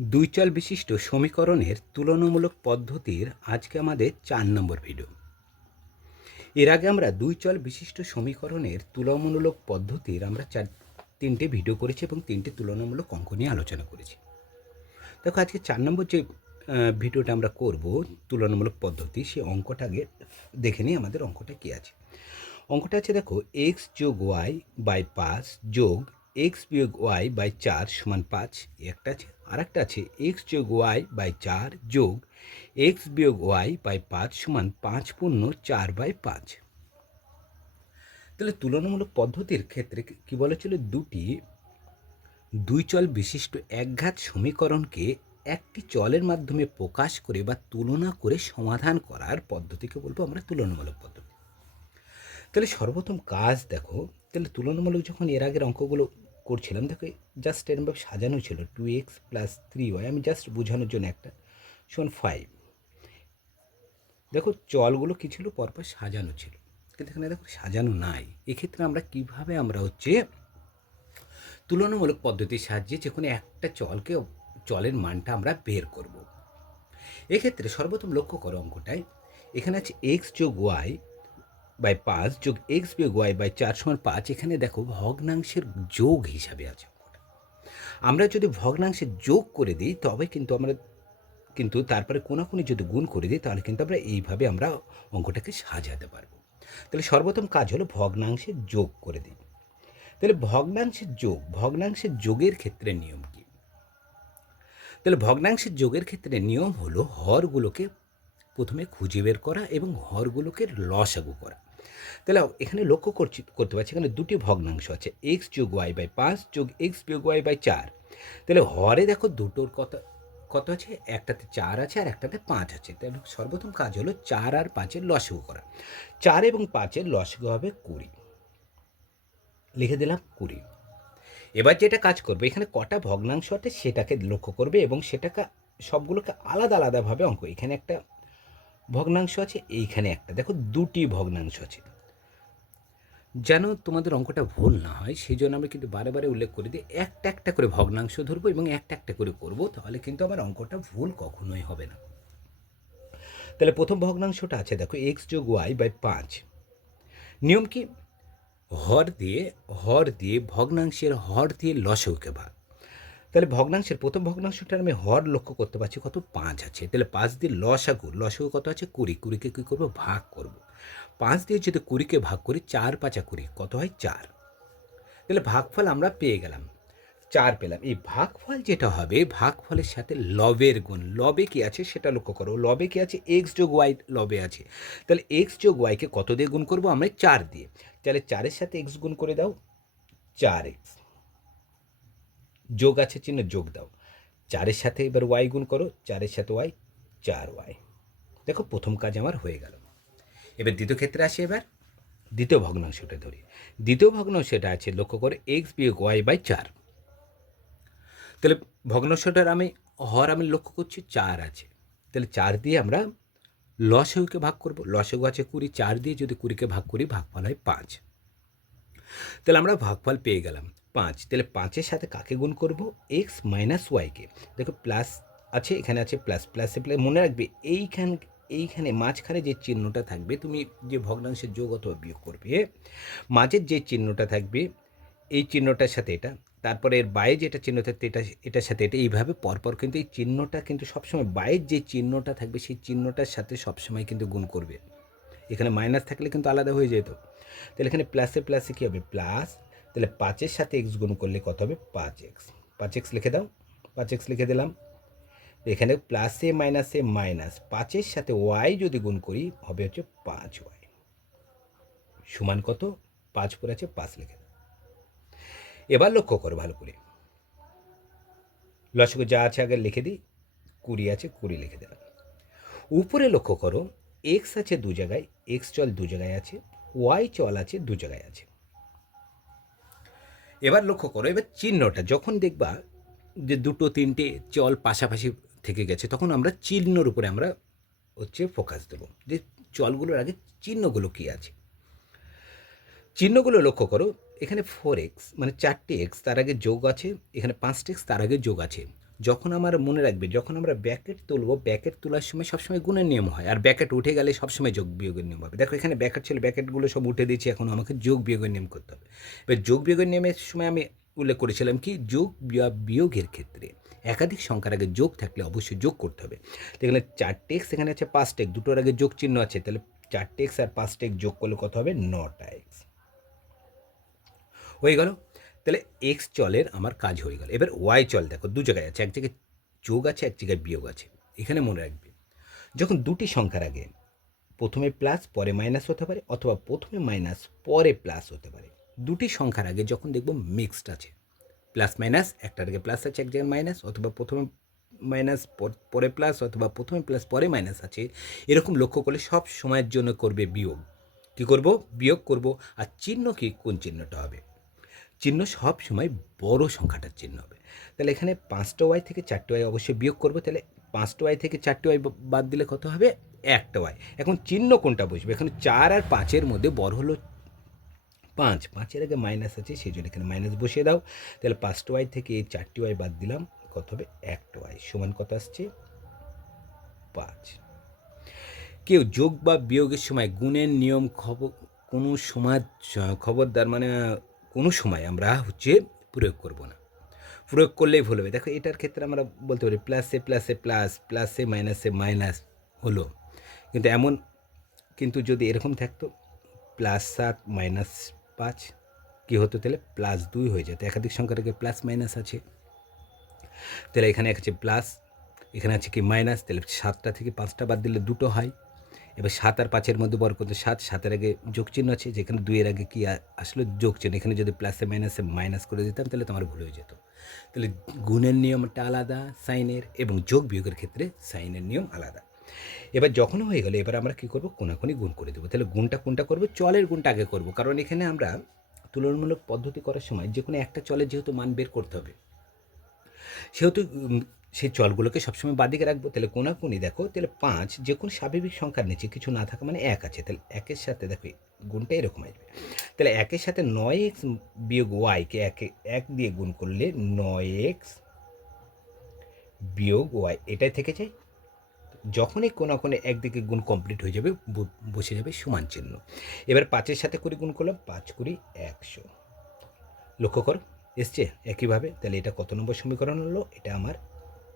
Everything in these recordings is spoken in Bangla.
দুই চল বিশিষ্ট সমীকরণের তুলনামূলক পদ্ধতির আজকে আমাদের চার নম্বর ভিডিও এর আগে আমরা দুই চল বিশিষ্ট সমীকরণের তুলনামূলক পদ্ধতির আমরা চার, তিনটে ভিডিও করেছি এবং তিনটে তুলনামূলক অঙ্ক নিয়ে আলোচনা করেছি। দেখো, আজকে চার নম্বর যে ভিডিওটা আমরা করব, তুলনামূলক পদ্ধতি, সেই অঙ্কটা দেখে নিই আমাদের অঙ্কটা কী আছে। অঙ্কটা আছে, দেখো এক্স যোগ ওয়াই বাই পাঁচ যোগ এক্স বিয়োগ ওয়াই বাই চার সমান পাঁচ। একটা আছে আর একটা আছে এক্স যোগ ওয়াই বাই চার যোগ এক্স বিয়োগ ওয়াই বাই পাঁচ সমান পাঁচ পূর্ণ চার বাই পাঁচ। তাহলে তুলনামূলক পদ্ধতির ক্ষেত্রে কি বলেছিল? দুটি, দুই চল বিশিষ্ট একঘাত সমীকরণকে একটি চলের মাধ্যমে প্রকাশ করে বা তুলনা করে সমাধান করার পদ্ধতিকে বলব আমরা তুলনামূলক পদ্ধতি। তাহলে সর্বপ্রথম কাজ দেখো, তাহলে তুলনামূলক যখন এর আগের অঙ্কগুলো করছিলাম। দেখো জাস্ট এরমভাবে সাজানো ছিল two x plus three y আমি জাস্ট বোঝানোর জন্য একটা শোন ফাইভ দেখো, চলগুলো কী ছিল? পরপর সাজানো ছিল। কিন্তু এখানে দেখো, সাজানো নাই। এক্ষেত্রে আমরা কীভাবে আমরা হচ্ছে তুলনামূলক পদ্ধতির সাহায্যে যে কোনো একটা চলকে চলের মানটা আমরা বের করব। এক্ষেত্রে সর্বপ্রথম লক্ষ্য করো অঙ্কটায়। এখানে আছে এক্স যোগ ওয়াই বাই পাঁচ যোগ এক্স বিয়োগ ওয়াই বাই চার সমান পাঁচ, এখানে দেখো ভগ্নাংশের যোগ হিসাবে আছে। আমরা যদি ভগ্নাংশের যোগ করে দিই, তবে কিন্তু আমরা কিন্তু তারপরে কোনাকুনি যদি গুণ করে দিই, তাহলে কিন্তু আমরা এইভাবে আমরা অঙ্কটাকে সাজাতে পারব। তাহলে সর্বপ্রথম কাজ হলো ভগ্নাংশের যোগ করে দিই। তাহলে ভগ্নাংশের যোগ, ভগ্নাংশের যোগের ক্ষেত্রে নিয়ম কি? তাহলে ভগ্নাংশের যোগের ক্ষেত্রে নিয়ম হলো হরগুলোকে প্রথমে খুঁজে বের করা এবং হরগুলোকে লসাগু করা। তাহলে এখানে লক্ষ্য করছি করতে পারছি, এখানে দুটি ভগ্নাংশ আছে এক্স যোগ ওয়াই বাই পাঁচ যোগ এক্স বিয়োগ ওয়াই বাই চার। তাহলে হরে দেখো দুটোর কত কত আছে? একটাতে চার আছে আর একটাতে পাঁচ আছে। তাহলে সর্বপ্রথম কাজ হলো চার আর পাঁচের লসাগু করা। চার এবং পাঁচের লসাগু হবে কুড়ি। লিখে দিলাম কুড়ি। এবার যেটা কাজ করবে, এখানে কটা ভগ্নাংশ আছে সেটাকে লক্ষ্য করবে এবং সেটাকে সবগুলোকে আলাদা আলাদাভাবে অঙ্ক। এখানে একটা ভগ্নাংশ আছে, এইখানে একটা। দেখো, দুটি ভগ্নাংশ আছে। যেন তোমাদের অঙ্কটা ভুল না হয় সেই জন্য আমরা কিন্তু বারে বারে উল্লেখ করে দিই একটা একটা করে ভগ্নাংশ ধরবো এবং একটা একটা করে করব, তাহলে কিন্তু আমার অঙ্কটা ভুল কখনোই হবে না। তাহলে প্রথম ভগ্নাংশটা আছে, দেখো এক্স যোগ ওয়াই বাই পাঁচ। নিয়ম কি? হর দিয়ে হর দিয়ে ভগ্নাংশের হর দিয়ে লসৌকে ভাগ তাহলে ভগ্নাংশের প্রথম ভগ্নাংশটার আমি হর লক্ষ্য করতে পারছি কত? পাঁচ আছে। তাহলে পাঁচ দিয়ে লসাগু লসাগু কত আছে? কুড়ি। কুড়িকে কী করব? ভাগ করব। পাঁচ দিয়ে যদি কুড়িকে ভাগ করি, চার পাঁচা কুড়ি, কত হয়? চার। তাহলে ভাগফল আমরা পেয়ে গেলাম। চার পেলাম। এই ভাগফল যেটা হবে, ভাগফলের সাথে লবের গুণ। লবে কি আছে? সেটা লক্ষ্য করো। লবে কি আছে? এক্স যোগ ওয়াই লবে আছে। তাহলে এক্স যোগ ওয়াইকে কত দিয়ে গুণ করব? আমরা চার দিয়ে। তাহলে চারের সাথে এক্স গুণ করে দাও। চার এক্স যোগ আছে চিহ্ন, যোগ দাও। চারের সাথে এবার ওয়াই গুণ করো, চারের সাথে ওয়াই চার ওয়াই দেখো, প্রথম কাজ আমার হয়ে গেল। এবার দ্বিতীয় ক্ষেত্রে আসি এবার। দ্বিতীয় ভগ্নাংশটা ধরি। দ্বিতীয় ভগ্নাংশটা আছে, লক্ষ্য করে এক্স বিয়োগ ওয়াই বাই চার। তাহলে ভগ্নাংশটার আমি, হর আমি লক্ষ্য করছি, চার আছে। তাহলে চার দিয়ে আমরা লসগুকে ভাগ করব। লসগু আছে কুড়ি, চার দিয়ে যদি কুড়িকে ভাগ করি, ভাগফল হয় পাঁচ। তাহলে আমরা ভাগফল পেয়ে গেলাম। পাঁচ। তাহলে পাঁচের সাথে কাকে গুণ করব? এক্স মাইনাস ওয়াইকে দেখো প্লাস আছে, এখানে আছে প্লাস প্লাসে প্লাস মনে রাখবে এইখান, এইখানে মাঝখানে যে চিহ্নটা থাকবে, তুমি যে ভগ্নাংশের যোগ অথবা বিয়োগ করবে, মাঝের যে চিহ্নটা থাকবে, এই চিহ্নটার সাথে এটা, তারপরে এর বাইরে যেটা চিহ্ন থাকবে, এটা, এটার সাথে এটা, এইভাবে পরপর কিন্তু এই চিহ্নটা কিন্তু সবসময় বাইরের যে চিহ্নটা থাকবে, সেই চিহ্নটার সাথে সবসময় কিন্তু গুণ করবে। এখানে মাইনাস থাকলে কিন্তু আলাদা হয়ে যেত। তাহলে এখানে প্লাসে প্লাসে কী হবে? প্লাস তাহলে পাঁচের সাথে এক্স গুণ করলে কত হবে? পাঁচ এক্স পাঁচ এক্স লিখে দাও। পাঁচ এক্স লিখে দিলাম। এখানে প্লাসে মাইনাসে মাইনাস পাঁচের সাথে ওয়াই যদি গুণ করি, হবে হচ্ছে পাঁচ ওয়াই সমান কত? পাঁচ পরে আছে পাঁচ লিখে দাও। এবার লক্ষ্য করো ভালো করে। লসক যা আছে আগে লিখে দিই। কুড়ি আছে, কুড়ি লিখে দিলাম। উপরে লক্ষ্য করো এক্স আছে দু জায়গায় এক্স চল দু জায়গায় আছে ওয়াই চল আছে দু জায়গায় আছে। এবার লক্ষ্য করো, এবার চিহ্নটা, যখন দেখবা যে দুটো, তিনটে চল পাশাপাশি থেকে গেছে, তখন আমরা চিহ্নর উপরে আমরা হচ্ছে ফোকাস দেবো। যে চলগুলোর আগে চিহ্নগুলো কী আছে? চিহ্নগুলো লক্ষ্য করো, এখানে ফোর এক্স মানে চারটে এক্স তার আগে যোগ আছে, এখানে পাঁচটে এক্স তার আগে যোগ আছে। যখন আমার মনে রাখবে, যখন আমরা ব্যাকেট তুলবো, ব্যাকেট তোলার সময় সবসময় গুণের নিয়ম হয়। আর ব্যাকেট উঠে গেলে সবসময় যোগ বিয়োগের নিয়ম হবে। দেখো এখানে ব্যাকেট ছিল, ব্যাকেটগুলো সব উঠে দিয়েছি, এখন আমাকে যোগ বিয়োগের নিয়ম করতে হবে। এবার যোগ বিয়োগের নিয়মের সময় আমি উল্লেখ করেছিলাম কি? যোগ বিয়োগের ক্ষেত্রে একাধিক সংখ্যার আগে যোগ থাকলে অবশ্যই যোগ করতে হবে। এখানে চারটে এক্স এখানে আছে পাঁচটা দুটোর আগে যোগ চিহ্ন আছে। তাহলে চারটে এক্স আর পাঁচটা যোগ করলে কত হবে? নটা এক্স হয়ে গেল? তাহলে এক্স চলের আমার কাজ হয়ে গেল। এবার ওয়াই চল দেখো, দু জায়গায় আছে, এক জায়গায় যোগ আছে, এক জায়গায় বিয়োগ আছে, এখানে মনে রাখবে। যখন দুটি সংখ্যার আগে প্রথমে প্লাস পরে মাইনাস হতে পারে, অথবা প্রথমে মাইনাস পরে প্লাস হতে পারে, দুটি সংখ্যার আগে যখন দেখব মিক্সড আছে প্লাস মাইনাস একটার আগে প্লাস আছে, এক জায়গায় মাইনাস অথবা প্রথমে মাইনাস পরে প্লাস অথবা প্রথমে প্লাস পরে মাইনাস আছে, এরকম লক্ষ্য করলে সব সময়ের জন্য করবে বিয়োগ। কী করব? বিয়োগ করব, আর চিহ্ন কি? কোন চিহ্নটা হবে? চিহ্ন সব সময় বড় সংখ্যাটার চিহ্ন হবে। তাহলে এখানে পাঁচটা ওয়াই থেকে চারটে ওয়াই অবশ্যই বিয়োগ করব, তাহলে পাঁচটা ওয়াই থেকে চারটে ওয়াই বাদ দিলে কত হবে? একটা ওয়াই এখন চিহ্ন কোনটা বসবে? এখন চার আর পাঁচের মধ্যে বড় হলো পাঁচ। পাঁচের আগে মাইনাস আছে সেই জন্য এখানে মাইনাস বসিয়ে দাও। তাহলে পাঁচটা ওয়াই থেকে চারটি ওয়াই বাদ দিলাম, কত হবে? একটা ওয়াই সমান কত আসছে? পাঁচ। কেউ যোগ বা বিয়োগের সময় গুণের নিয়ম খবর কোনো সমাজ খবরদার মানে কোনো সময় আমরা হচ্ছে প্রয়োগ করব না। প্রয়োগ করলেই ভুল হবে। দেখো, এটার ক্ষেত্রে আমরা বলতে পারি প্লাসে প্লাসে প্লাস প্লাসে মাইনাসে মাইনাস হলো। কিন্তু এমন কিন্তু যদি এরকম থাকতো প্লাস সাত মাইনাস পাঁচ, কী হতো তাহলে? প্লাস দুই হয়ে যেত। একাধিক সংখ্যার আগে প্লাস মাইনাস আছে। তাহলে এখানে আছে প্লাস এখানে আছে কি মাইনাস তাহলে সাতটা থেকে পাঁচটা বাদ দিলে দুটো হয়। এবার সাত আর পাঁচের মধ্যে বর করতে সাত, সাতের আগে যোগ চিহ্ন আছে, যেখানে দুইয়ের আগে কী আসলে? যোগ চিহ্ন এখানে যদি প্লাসে মাইনাসে মাইনাস করে দিতাম, তাহলে তোমার ভুল হয়ে যেত। তাহলে গুণের নিয়মটা আলাদা, সাইনের এবং যোগ বিয়োগের ক্ষেত্রে সাইনের নিয়ম আলাদা। এবার যখন হয়ে গেলো, এবার আমরা কী করব? কোনাকুনি গুণ করে দেবো। তাহলে গুণটা কোনটা করব? চলের গুণটা আগে করব। কারণ এখানে আমরা তুলনামূলক পদ্ধতি করার সময় যে কোনো একটা চলের যেহেতু মান বের করতে হবে, সেহেতু সেই চলগুলোকে সবসময় বাদিকে রাখব। তাহলে কোনাকুনি দেখো, তাহলে পাঁচ, যে কোনো স্বাভাবিক সংখ্যার নিচে কিছু না থাকা মানে এক আছে। তাহলে একের সাথে দেখো গুণটা এরকম আসবে। তাহলে একের সাথে নয় এক্স বিয়োগ ওয়াইকে একে এক দিয়ে গুণ করলে নয় এক্স বিয়োগ ওয়াই, এটাই থেকে যায়। যখনই কোনো কোনো একদিকে গুণ কমপ্লিট হয়ে যাবে বসে যাবে সমান চিহ্ন। এবার পাঁচের সাথে করে গুণ করলাম, পাঁচ কুড়ি একশো। লক্ষ্য করো, এসছে একইভাবে। তাহলে এটা কত নম্বর সমীকরণ হলো? এটা আমার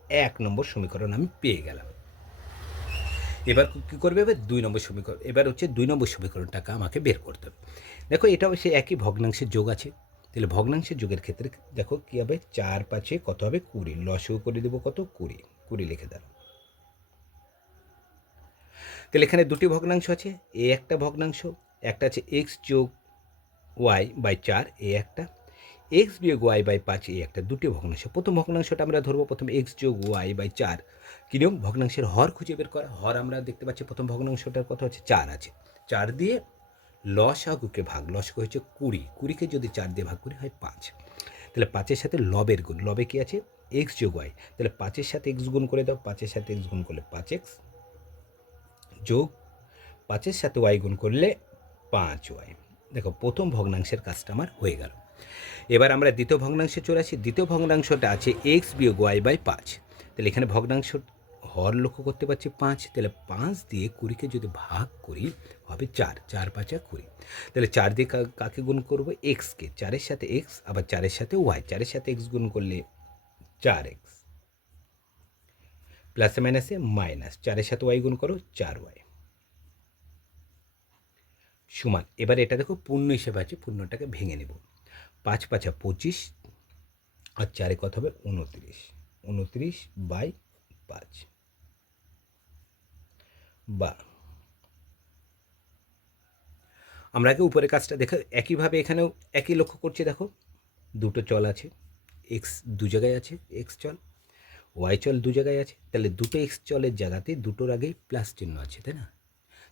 এক নম্বর সমীকরণ আমি পেয়ে গেলাম। এবার কী করবে? এবার দুই নম্বর সমীকরণ এবার হচ্ছে দুই নম্বর সমীকরণটাকে আমাকে বের করতে হবে। দেখো এটাও সে একই ভগ্নাংশের যোগ আছে। তাহলে ভগ্নাংশের যোগের ক্ষেত্রে দেখো কী হবে? চার পাঁচে কত হবে? কুড়ি। লসও করে দেবো কত? কুড়ি। কুড়ি লিখে দাও। তাহলে এখানে দুটি ভগ্নাংশ আছে। এ একটা ভগ্নাংশ, একটা আছে এক্স যোগ ওয়াই বাই চার, এ একটা এক্স বিয়োগ ওয়াই বাই পাঁচ এই একটা দুটি ভগ্নাংশ। প্রথম ভগ্নাংশটা আমরা ধরবো, প্রথম এক্স যোগ ওয়াই বাই চার। কী নিয়ম? ভগ্নাংশের হর খুঁজে বের করা। হর আমরা দেখতে পাচ্ছি প্রথম ভগ্নাংশটার কথা হচ্ছে চার আছে। চার দিয়ে লসাগুকে ভাগ, লসগু হচ্ছে কুড়ি। কুড়িকে যদি চার দিয়ে ভাগ করি হয় পাঁচ। তাহলে পাঁচের সাথে লবের গুণ, লবে কী আছে? এক্স যোগ ওয়াই তাহলে পাঁচের সাথে এক্স গুণ করে দাও, পাঁচের সাথে এক্স গুণ করলে পাঁচ এক্স যোগ পাঁচের সাথে ওয়াই গুণ করলে পাঁচ ওয়াই দেখো, প্রথম ভগ্নাংশের কাজটা আমার হয়ে গেল। এবার আমরা দ্বিতীয় ভগ্নাংশে চলে আসি। দ্বিতীয় ভগ্নাংশটা আছে এক্স বিয়োগ ওয়াই বাই পাঁচ। তাহলে এখানে ভগ্নাংশ হর লক্ষ্য করতে পারছি পাঁচ। তাহলে পাঁচ দিয়ে কুড়িকে যদি ভাগ করি, হবে চার। চার পাঁচা কুড়ি। তাহলে চার দিয়ে কাকে গুণ করব? এক্সকে চারের সাথে এক্স আবার চারের সাথে ওয়াই চারের সাথে এক্স গুণ করলে চার এক্স প্লাসে মাইনাসে মাইনাস। চারের সাথে ওয়াই গুণ করো, চার ওয়াই সমান। এবার এটা দেখো পূর্ণ হিসেবে আছে পূর্ণটাকে ভেঙে নেব। পাঁচ পাঁচা পঁচিশ আর চারে কত হবে? উনত্রিশ। উনত্রিশ বাই পাঁচ। বা আমরা আগে উপরে কাজটা দেখো একইভাবে এখানেও একই লক্ষ্য করছি, দেখো। দুটো চল আছে। এক্স দু জায়গায় আছে, এক্স চল। ওয়াই চল দু জায়গায় আছে। তাহলে দুটো এক্স চলের জায়গাতে দুটোর আগেই প্লাস চিহ্ন আছে, তাই না?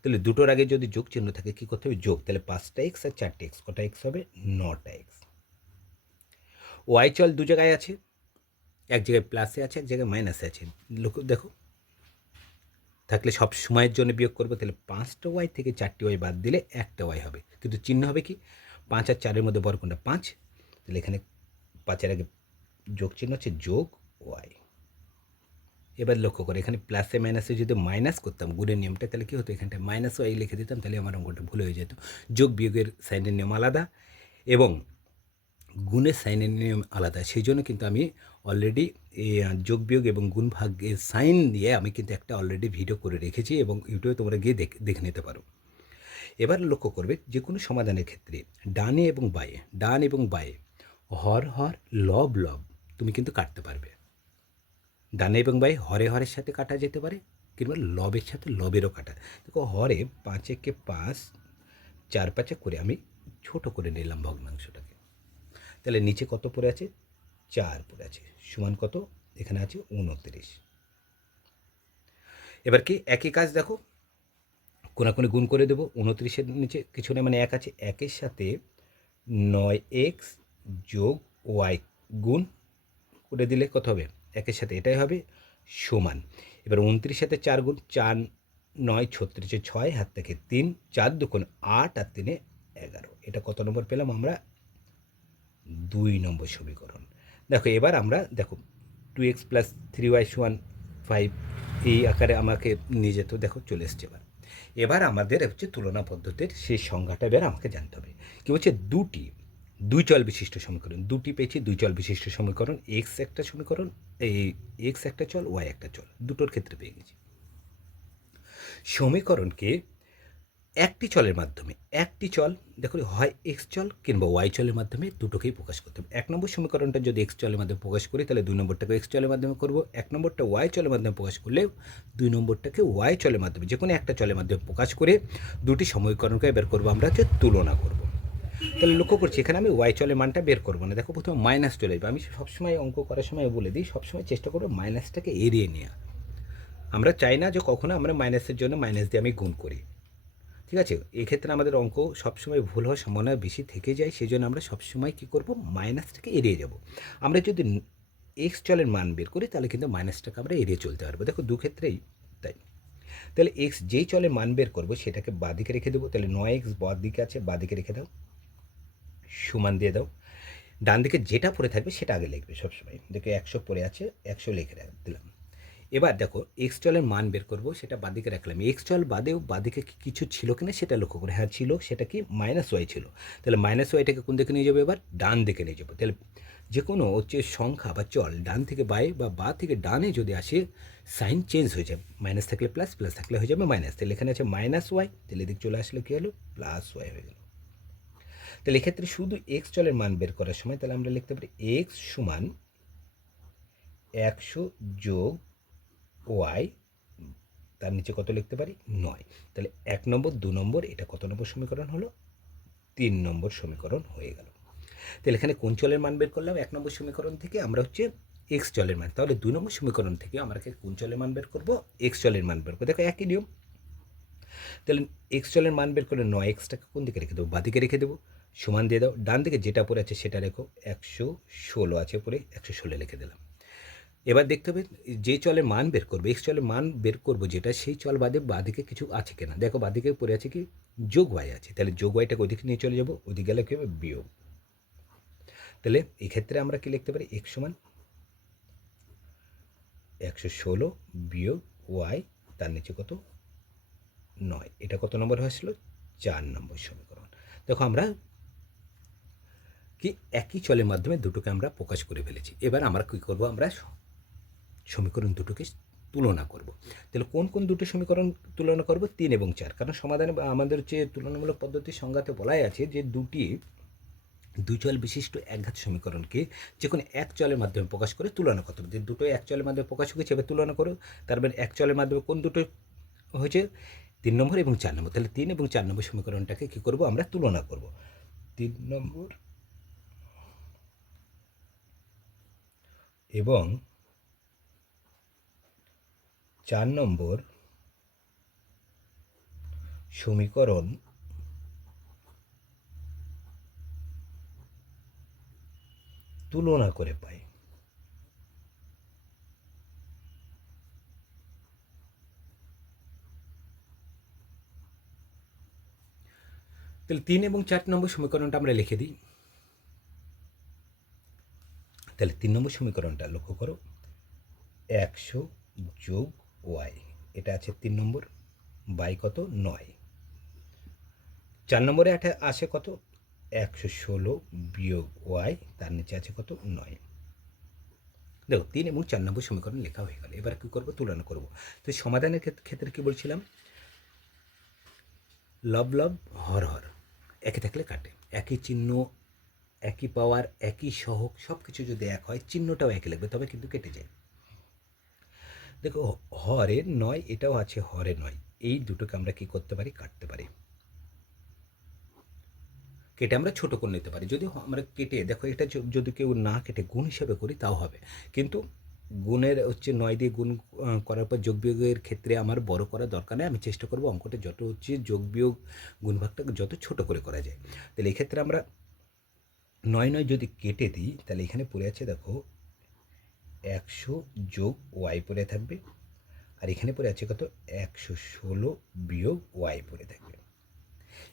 তাহলে দুটোর আগে যদি যোগ চিহ্ন থাকে, কী করতে হবে? যোগ। তাহলে পাঁচটা এক্স আর চারটে এক্স। কটা এক্স হবে? নটা এক্স। ওয়াই চল দু জায়গায় আছে। এক জায়গায় প্লাসে আছে, এক জায়গায় মাইনাসে আছে। লোক, দেখো। থাকলে সব সময়ের জন্য বিয়োগ করব, তাহলে পাঁচটা ওয়াই থেকে চারটি ওয়াই বাদ দিলে একটা ওয়াই হবে। কিন্তু চিহ্ন হবে কি? পাঁচ আর চারের মধ্যে কোনটা? পাঁচ। তাহলে এখানে পাঁচের আগে যোগ চিহ্ন হচ্ছে যোগ ওয়াই এবার লক্ষ্য করে, এখানে প্লাসে মাইনাসে যদি মাইনাস করতাম, গুণের নিয়মটা, তাহলে কী হতো? এখানটায় মাইনাস ওয়াই লিখে দিতাম, তাহলে আমার অঙ্কটা ভুল হয়ে যেত। যোগ বিয়োগের সাইনের নিয়ম আলাদা এবং গুণের সাইনের নিয়ম আলাদা। সেই জন্য কিন্তু আমি অলরেডি যোগ বিয়োগ এবং গুণ ভাগের সাইন দিয়ে আমি কিন্তু একটা অলরেডি ভিডিও করে রেখেছি এবং ইউটিউবে তোমরা গিয়ে দেখে নিতে পারো। এবার লক্ষ্য করবে যে কোনো সমাধানের ক্ষেত্রে ডানে এবং বায়ে, ডান এবং বায়ে, হর হর, লব লব তুমি কিন্তু কাটতে পারবে। ডানে এবং বায়ে হরে, হরের সাথে কাটা যেতে পারে কিংবা লবের সাথে লবেরও কাটা। দেখো হরে পাঁচেকে পাঁচ, চার পাঁচে করে আমি ছোট করে নিলাম ভগ্নাংশটাকে তাহলে নিচে কত পড়ে আছে? চার পড়ে আছে। সমান কত? এখানে আছে উনত্রিশ এবার কি একই কাজ দেখো? কোনাকুনি গুণ করে দেবো। উনত্রিশের নিচে কিছু না মানে এক আছে। একের সাথে নয় এক্স যোগ ওয়াই গুণ করে দিলে কত হবে? একের সাথে এটাই হবে সমান। এবার উনত্রিশ সাথে চার গুণ, চার নয়, ছত্রিশে ছয়, হাত থেকে তিন, চার দুগুণ আট আর তিনে এগারো। এটা কত নম্বর পেলাম আমরা? দুই নম্বর সমীকরণ। দেখো, এবার আমরা, দেখো two x plus three y one five এই আকারে আমাকে নিয়ে যেত, দেখো, চলে এসছে এবার। এবার আমাদের হচ্ছে তুলনা পদ্ধতির সেই সংজ্ঞাটা এবার আমাকে জানতে হবে। কি বলছে? দুটি, দুই চল বিশিষ্ট সমীকরণ। দুটি পেয়েছি, দুই চল বিশিষ্ট সমীকরণ এক্স একটা সমীকরণ, এই এক্স একটা চল ওয়াই একটা চল, দুটোর ক্ষেত্রে পেয়ে গেছি। সমীকরণকে একটি চলের মাধ্যমে, একটি চল দেখো হয় এক্স চল কিংবা ওয়াই চলের মাধ্যমে দুটোকেই প্রকাশ করতে হবে। এক নম্বর সমীকরণটা যদি এক্স চলের মাধ্যমে প্রকাশ করি, তাহলে দুই নম্বরটাকে এক্স চলের মাধ্যমে করব। এক নম্বরটা ওয়াই চলের মাধ্যমে প্রকাশ করলে দুই নম্বরটাকে ওয়াই চলের মাধ্যমে, যে কোনো একটা চলের মাধ্যমে প্রকাশ করে দুটি সমীকরণকে বের করব আমরা হচ্ছে তুলনা করব। তাহলে লক্ষ্য করছি, এখানে আমি ওয়াই চলের মানটা বের করব না। দেখো, প্রথমে মাইনাস চলে যাবে আমি সবসময় অঙ্ক করার সময় বলে দিই, সবসময় চেষ্টা করব মাইনাসটাকে এড়িয়ে নেওয়া আমরা চাই না যে কখনো আমরা মাইনাসের জন্য মাইনাস দিয়ে আমি গুণ করি। ঠিক আছে? এক্ষেত্রে আমাদের অঙ্ক সবসময় ভুল হওয়ার সম্ভাবনা বেশি থেকে যায় সেই জন্য আমরা সবসময় কী করব? মাইনাসটাকে এড়িয়ে যাব। আমরা যদি এক্স চলের মান বের করি, তাহলে কিন্তু মাইনাসটাকে আমরা এড়িয়ে চলতে পারব। দেখো, দু ক্ষেত্রেই তাই। তাহলে এক্স যেই চলের মান বের করব, সেটাকে বাদিকে রেখে দেবো। তাহলে নয় এক্স দিকে আছে বাদিকে রেখে দাও। সমান দিয়ে দাও। ডান দিকে যেটা পড়ে থাকবে, সেটা আগে লিখবে সবসময়। দেখো, একশো পড়ে আছে, একশো লিখে দিলাম। এবার দেখো এক্স চলের মান বের করব, সেটা বাদিকে রাখলাম। এক্স চল বাদেও বাদিকে কি কিছু ছিল কিনা সেটা লক্ষ্য করে। হ্যাঁ ছিল, সেটা কি? মাইনাস ওয়াই ছিল। তাহলে মাইনাস ওয়াইটাকে কোন দিকে নিয়ে যাব এবার? ডান দিকে নিয়ে যাব। তাহলে যে কোনো হচ্ছে সংখ্যা বা চল ডান থেকে বায়ে বা বা থেকে ডানে যদি আসে সাইন চেঞ্জ হয়ে যাবে। মাইনাস থাকলে প্লাস প্লাস থাকলে হয়ে যাবে মাইনাস তাহলে এখানে আছে মাইনাস ওয়াই তাহলে এদিকে চলে আসলে কী হলো? প্লাস ওয়াই হয়ে গেল। তাহলে এক্ষেত্রে শুধু এক্স চলের মান বের করার সময় তাহলে আমরা লিখতে পারি এক্স সমান একশো যোগ ওয়াই, তার নিচে কত লিখতে পারি? নয়। তাহলে এক নম্বর, দু নম্বর, এটা কত নম্বর সমীকরণ হলো? তিন নম্বর সমীকরণ হয়ে গেল। তাহলে এখানে কোন চলের মান বের করলাম? এক নম্বর সমীকরণ থেকে আমরা হচ্ছে এক্স চলের মান। তাহলে দুই নম্বর সমীকরণ থেকে আমরা কোন চলের মান বের করব? এক্স চলের মান বের করব। দেখো একই নিয়ম। তাহলে এক্স চলের মান বের করলে নয় এক্সটাকে কোন দিকে রেখে দেবো? বাদিকে রেখে দেবো। সমান দিয়ে দাও। ডান দিকে যেটা পড়ে আছে সেটা রেখো। একশো ষোলো আছে পরে একশো ষোলো লিখে দিলাম। এবার দেখতে হবে যে চলের মান বের করবে, এক্স চলের মান বের করব যেটা, সেই চল বাদে বাদিকে কিছু আছে কিনা। দেখো বাদিকে পড়ে আছে কি? যোগ ওয়াই আছে। তাহলে যোগ ওয়াইটাকে ওদিকে নিয়ে চলে যাব ওদিকে গেলে কী হবে? বিয়োগ। তাহলে এক্ষেত্রে আমরা কি লিখতে পারি? এক সমান একশো ষোলো বিয়োগ ওয়াই তার নিচে কত? নয়। এটা কত নম্বর হয়েছিল? চার নম্বর সমীকরণ। দেখো আমরা কি একই চলের মাধ্যমে দুটোকে আমরা প্রকাশ করে ফেলেছি। এবার আমরা কী করব? আমরা সমীকরণ দুটোকে তুলনা করব। তাহলে কোন কোন দুটো সমীকরণ তুলনা করব? তিন এবং চার। কারণ সমাধানে আমাদের যে তুলনামূলক পদ্ধতির সংজ্ঞাতে বলাই আছে যে দুটি দুই চল বিশিষ্ট একঘাত সমীকরণকে যে কোনো এক চলের মাধ্যমে প্রকাশ করে তুলনা করতে হবে। দুটো এক চলের মাধ্যমে প্রকাশ হয়েছে, এবার তুলনা করো। তারপর এক চলের মাধ্যমে কোন দুটো হয়েছে? তিন নম্বর এবং চার নম্বর। তাহলে তিন এবং চার নম্বর সমীকরণটাকে কী করব আমরা তুলনা করব। তিন নম্বর এবং চার নম্বর সমীকরণ তুলনা করে পাই। তাহলে তিন এবং চার নম্বর সমীকরণটা আমরা লিখে দিই। তাহলে তিন নম্বর সমীকরণটা লক্ষ্য করো। একশো যোগ ওয়াই। এটা আছে তিন নম্বর, বাই কত? নয়। চার নম্বরে একটা আছে কত? একশো ষোলো বিয়োগ ওয়াই, তার নিচে আছে কত? নয়। দেখো, তিন এবং চার নম্বর সমীকরণ লেখা হয়ে গেল। এবার কী করব? তুলনা করব। তো সমাধানের ক্ষেত- ক্ষেত্রে কী বলছিলাম? লব লব, হর হর। একে থাকলে কাটে। একই চিহ্ন, একই পাওয়ার একই সহক সব কিছু যদি এক হয়, চিহ্নটাও একই লাগবে, তবে কিন্তু কেটে যায়। দেখো, হরে নয়, এটাও আছে হরে নয়। এই দুটোকে আমরা কি করতে পারি? কাটতে পারি। কেটে আমরা ছোট করে নিতে পারি। যদি আমরা কেটে, দেখো, এটা যদি কেউ না কেটে, গুণ হিসাবে করি, তাও হবে। কিন্তু গুণের হচ্ছে নয় দিয়ে গুণ করার পর যোগ বিয়োগের ক্ষেত্রে আমার বড় করা দরকার নেই। আমি চেষ্টা করব অঙ্কটা যত হচ্ছে যোগ বিয়োগ গুণভাগটা যত ছোট করে করা যায়। তাহলে এক্ষেত্রে আমরা নয় নয় যদি কেটে দিই, তাহলে এখানে পড়ে আছে, দেখো একশো যোগ ওয়াই পড়ে থাকবে। আর এখানে পড়ে আছে কত? একশো ষোলো বিয়োগ ওয়াই পড়ে থাকবে।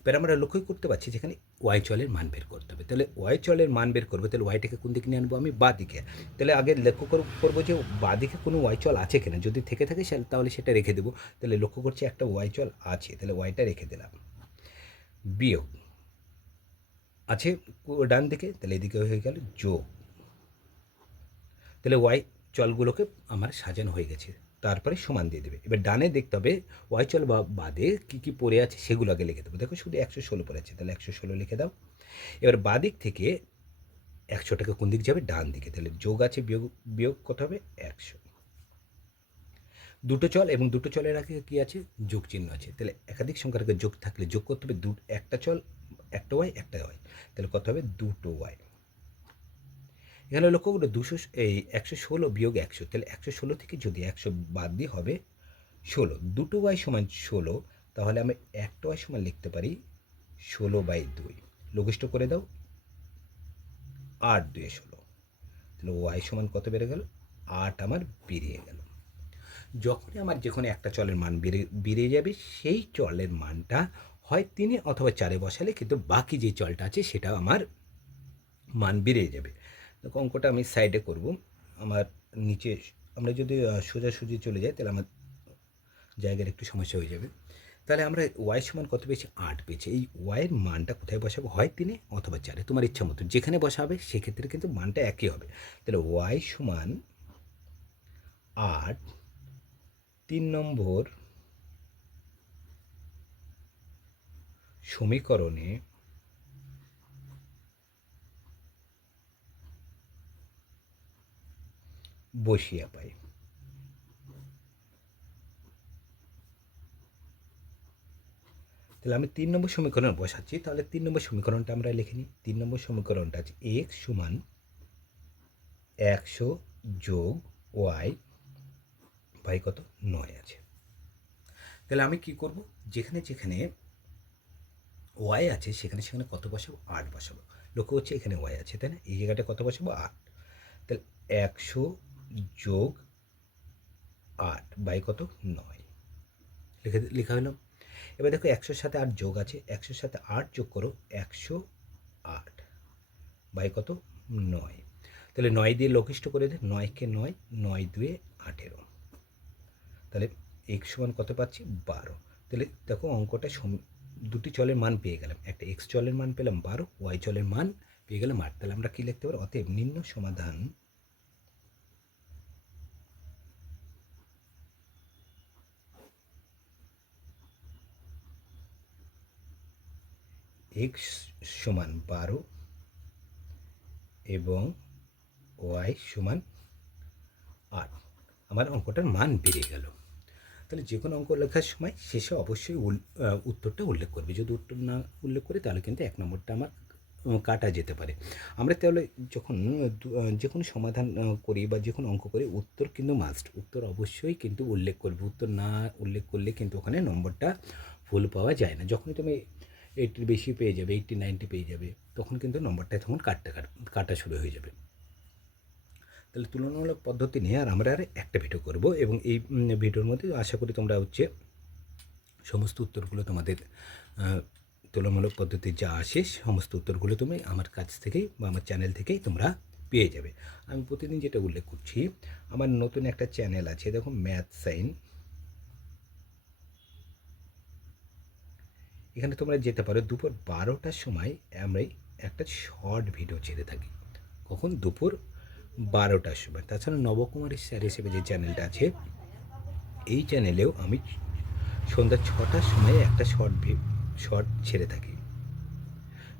এবার আমরা লক্ষ্য করতে পারছি যেখানে ওয়াই চলের মান বের করতে হবে। তাহলে ওয়াই চলের মান বের করব, তাহলে ওয়াইটাকে কোন দিকে নিয়ে আনব আমি? বা দিকে তাহলে আগে লক্ষ্য কর- করব যে বা দিকে কোনো ওয়াই চল আছে কিনা। যদি থেকে থাকে তাহলে সেটা রেখে দেবো। তাহলে লক্ষ্য করছি একটা ওয়াই চল আছে, তাহলে ওয়াইটা রেখে দিলাম। বিয়োগ আছে ডান দিকে, তাহলে এদিকে হয়ে গেল যোগ। তাহলে ওয়াই চলগুলোকে আমার সাজানো হয়ে গেছে। তারপরে সমান দিয়ে দেবে। এবার ডানে দেখতে হবে ওয়াই চল বা বাদে কী কী পড়ে আছে সেগুলো আগে লিখে দেবো। দেখো শুধু একশো ষোলো পড়ে আছে, তাহলে একশো ষোলো লিখে দাও। এবার বাদিক থেকে একশোটাকে কোন দিক যাবে? ডান দিকে। তাহলে যোগ আছে, বিয়োগ বিয়োগ কত হবে? একশো। দুটো চল এবং দুটো চলের আগে কী আছে? যোগ চিহ্ন আছে। তাহলে একাধিক সংখ্যার আগে যোগ থাকলে যোগ করতে হবে দু, একটা চল, একটা ওয়াই একটা ওয়াই তাহলে কত হবে? দুটো ওয়াই এখানে লক্ষ্য করো দুশো এই একশো ষোলো বিয়োগ একশো, তাহলে একশো ষোলো থেকে যদি একশো বাদ দিয়ে হবে ষোলো। দুটো বাই সমান ষোলো, তাহলে আমি একটা ওয়াই সমান লিখতে পারি ষোলো বাই দুই। লঘিষ্ঠ করে দাও, আট দুয়ে ষোলো। তাহলে ওয়াই সমান কত বেড়ে গেল? আট আমার বেরিয়ে গেল। যখনই আমার যে কোনো একটা চলের মান বেড়ে বেড়ে যাবে, সেই চলের মানটা হয় তিনে অথবা চারে বসালে কিন্তু বাকি যে চলটা আছে সেটা আমার মান বেড়ে যাবে। অঙ্কটা আমি সাইডে করব। আমার নিচে, আমরা যদি সোজাসুজি চলে যাই, তাহলে আমার জায়গার একটু সমস্যা হয়ে যাবে। তাহলে আমরা ওয়াই সমান কত পেয়েছি? আট পেয়েছি। এই ওয়াইয়ের মানটা কোথায় বসাবো? হয় তিনে অথবা চারে। তোমার ইচ্ছা মতো। যেখানে বসাবে, সেক্ষেত্রে কিন্তু মানটা একই হবে। তাহলে ওয়াই সমান আট তিন নম্বর সমীকরণে বসিয়া পাই তাহলে আমি তিন নম্বর সমীকরণ বসাচ্ছি, তাহলে তিন নম্বর সমীকরণটা আমরা লিখে নিই। তিন নম্বর সমীকরণটা আছে এক্স সমান একশো যোগ ওয়াই বাই কত? নয় আছে। তাহলে আমি কি করব? যেখানে যেখানে ওয়াই আছে, সেখানে সেখানে কত বসাবো? আট বসাবো। লক্ষ্য হচ্ছে এখানে ওয়াই আছে, তাই না? এই জায়গাটা কত বসাবো? আট। তাহলে একশো যোগ আট বাই কত নয়। লিখে লেখা হলো। এবার দেখো একশোর সাথে আট যোগ আছে, একশোর সাথে আট যোগ করো একশো আট বাই কত নয়। তাহলে নয় দিয়ে লঘিষ্ঠ করে দে, নয়কে নয় নয় দুয়ে আঠেরো। তাহলে এক্স সমান কত পাচ্ছি? বারো। তাহলে দেখো অঙ্কটা সম- দুটি চলের মান পেয়ে গেলাম। একটা এক্স চলের মান পেলাম বারো ওয়াই চলের মান পেয়ে গেলাম আট। তাহলে আমরা কী লিখতে পারি? অতএব নিম্ন সমাধান এক্স সমান বারো এবং ওয়াই সমান আট। আমার অঙ্কটার মান বেড়ে গেল। তাহলে যে কোনো অঙ্ক লেখার সময় শেষে অবশ্যই উত্তরটা উল্লেখ করবে। যদি উত্তর না উল্লেখ করি, তাহলে কিন্তু এক নম্বরটা আমার কাটা যেতে পারে। আমরা তাহলে যখন যে কোনো সমাধান করি বা যে কোনো অঙ্ক করি, উত্তর কিন্তু মাস্ট উত্তর অবশ্যই কিন্তু উল্লেখ করবে। উত্তর না উল্লেখ করলে কিন্তু ওখানে নম্বরটা ফুল পাওয়া যায় না। যখনই তুমি এইটির বেশি পেয়ে যাবে এইটটি নাইনটি পেয়ে যাবে, তখন কিন্তু নম্বরটা তখন কাটতে কাট- শুরু হয়ে যাবে। তাহলে তুলনামূলক পদ্ধতি নিয়ে আর আমরা আর একটা ভিডিও করব এবং এই ভিডিওর মধ্যে আশা করি তোমরা হচ্ছে সমস্ত উত্তরগুলো তোমাদের তুলনামূলক পদ্ধতি যা আসে সমস্ত উত্তরগুলো তুমি আমার কাছ থেকেই বা আমার চ্যানেল থেকেই তোমরা পেয়ে যাবে। আমি প্রতিদিন যেটা উল্লেখ করছি, আমার নতুন একটা চ্যানেল আছে, দেখো ম্যাথ সাইন এখানে তোমরা যেতে পারো, দুপুর বারোটার সময় আমরা একটা শর্ট ভিডিও ছেড়ে থাকি। কখন? দুপুর বারোটার সময়। তাছাড়া নবকুমারী স্যার হিসেবে যে চ্যানেলটা আছে, এই চ্যানেলেও আমি সন্ধ্যা ছটার সময় একটা শর্ট শর্ট ছেড়ে থাকি।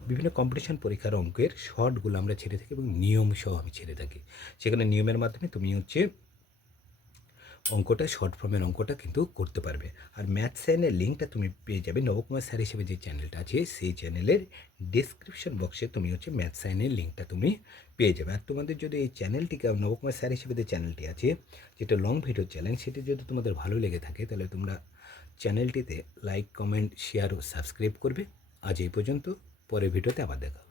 বিভিন্ন কম্পিটিশন পরীক্ষার অঙ্কের শর্টগুলো আমরা ছেড়ে থাকি এবং নিয়ম সহ আমি ছেড়ে থাকি। সেখানে নিয়মের মাধ্যমে তুমি হচ্ছে অঙ্কটা শর্ট ফর্মের অঙ্কটা কিন্তু করতে পারবে। আর ম্যাথ সাইনের লিঙ্কটা তুমি পেয়ে যাবে নবকুমার স্যার হিসেবে যে চ্যানেলটা আছে, সেই চ্যানেলের ডিসক্রিপশন বক্সে তুমি হচ্ছে ম্যাথ সাইনের লিঙ্কটা তুমি পেয়ে যাবে। আর তোমাদের যদি এই চ্যানেলটিকে নবকুমার স্যার হিসেবে যে চ্যানেলটি আছে, যেটা লং ভিডিও চ্যানেল সেটি যদি তোমাদের ভালো লেগে থাকে, তাহলে তোমরা চ্যানেলটিতে লাইক কমেন্ট শেয়ার ও সাবস্ক্রাইব করবে। আজ এই পর্যন্ত, পরের ভিডিওতে আবার দেখা।